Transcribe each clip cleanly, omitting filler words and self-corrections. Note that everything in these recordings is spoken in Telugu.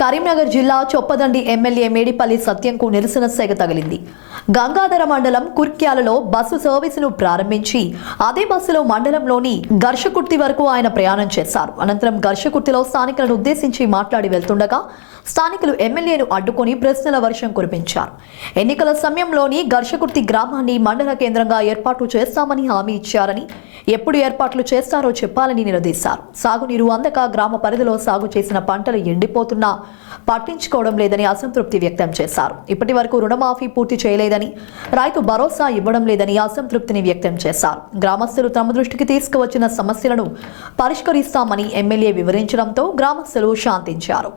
కరీంనగర్ జిల్లా చొప్పదండి ఎమ్మెల్యే మేడిపల్లి సత్యంకు నిరసన సెగ తగిలింది. గంగాధర మండలం కుర్క్యాలలో బస్సు సర్వీసును ప్రారంభించి అదే బస్సులో మండలంలోని ఘర్షకుర్తి వరకు ఆయన ప్రయాణం చేశారు. అనంతరం ఘర్షకుర్తిలో స్థానికులను ఉద్దేశించి మాట్లాడి వెళ్తుండగా స్థానికులు ఎమ్మెల్యేను అడ్డుకొని ప్రశ్నల వర్షం కురిపించారు. ఎన్నికల సమయంలోని ఘర్షకుర్తి గ్రామాన్ని మండల కేంద్రంగా ఏర్పాటు చేస్తామని హామీ ఇచ్చారని, ఎప్పుడు ఏర్పాట్లు చేస్తారో చెప్పాలని నిలదీశారు. సాగునీరు అందక గ్రామ పరిధిలో సాగు చేసిన పంటలు ఎండిపోతున్నా పట్టించుకోవడం లేదని అసంతృప్తి వ్యక్తం చేశారు. ఇప్పటి వరకు రుణమాఫీ పూర్తి చేయలేదని, రైతు భరోసా ఇవ్వడం లేదని అసంతృప్తిని వ్యక్తం చేశారు. గ్రామస్తులు తమ దృష్టికి తీసుకువచ్చిన సమస్యలను పరిష్కరిస్తామని ఎమ్మెల్యే వివరించడంతో గ్రామస్తులు శాంతించారు.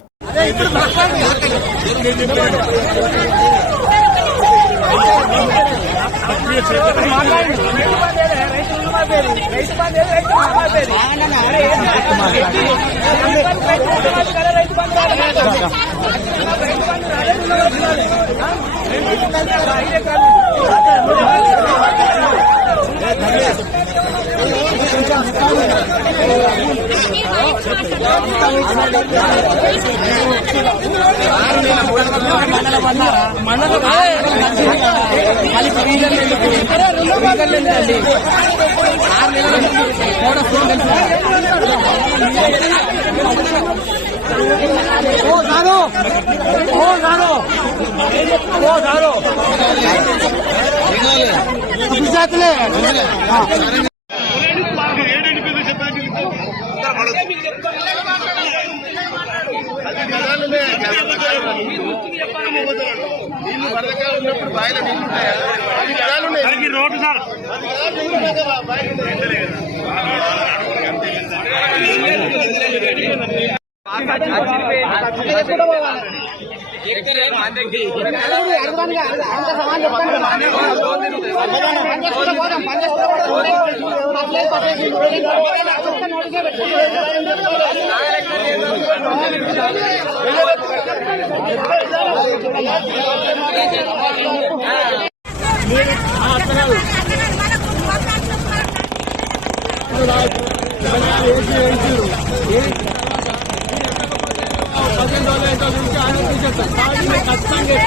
ఖచ్చితంగా